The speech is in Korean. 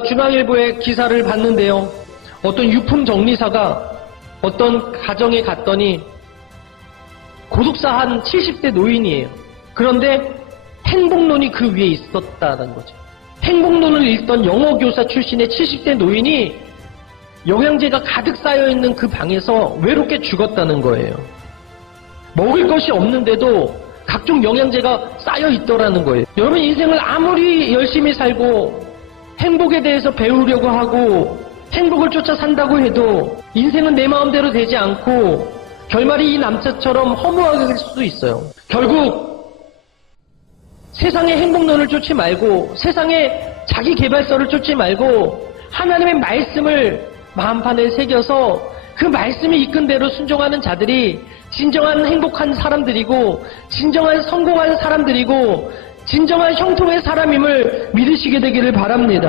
중앙일보의 기사를 봤는데요. 어떤 유품 정리사가 어떤 가정에 갔더니 고독사 한 70대 노인이에요. 그런데 행복론이 그 위에 있었다는 거죠. 행복론을 읽던 영어 교사 출신의 70대 노인이 영양제가 가득 쌓여 있는 그 방에서 외롭게 죽었다는 거예요. 먹을 것이 없는데도 각종 영양제가 쌓여 있더라는 거예요. 여러분 인생을 아무리 열심히 살고 행복에 대해서 배우려고 하고 행복을 쫓아 산다고 해도 인생은 내 마음대로 되지 않고 결말이 이 남자처럼 허무하게 될 수도 있어요. 결국 세상의 행복론을 쫓지 말고 세상의 자기 개발서를 쫓지 말고 하나님의 말씀을 마음판에 새겨서 그 말씀이 이끈 대로 순종하는 자들이 진정한 행복한 사람들이고 진정한 성공한 사람들이고 진정한 형통의 사람임을 믿으시게 되기를 바랍니다.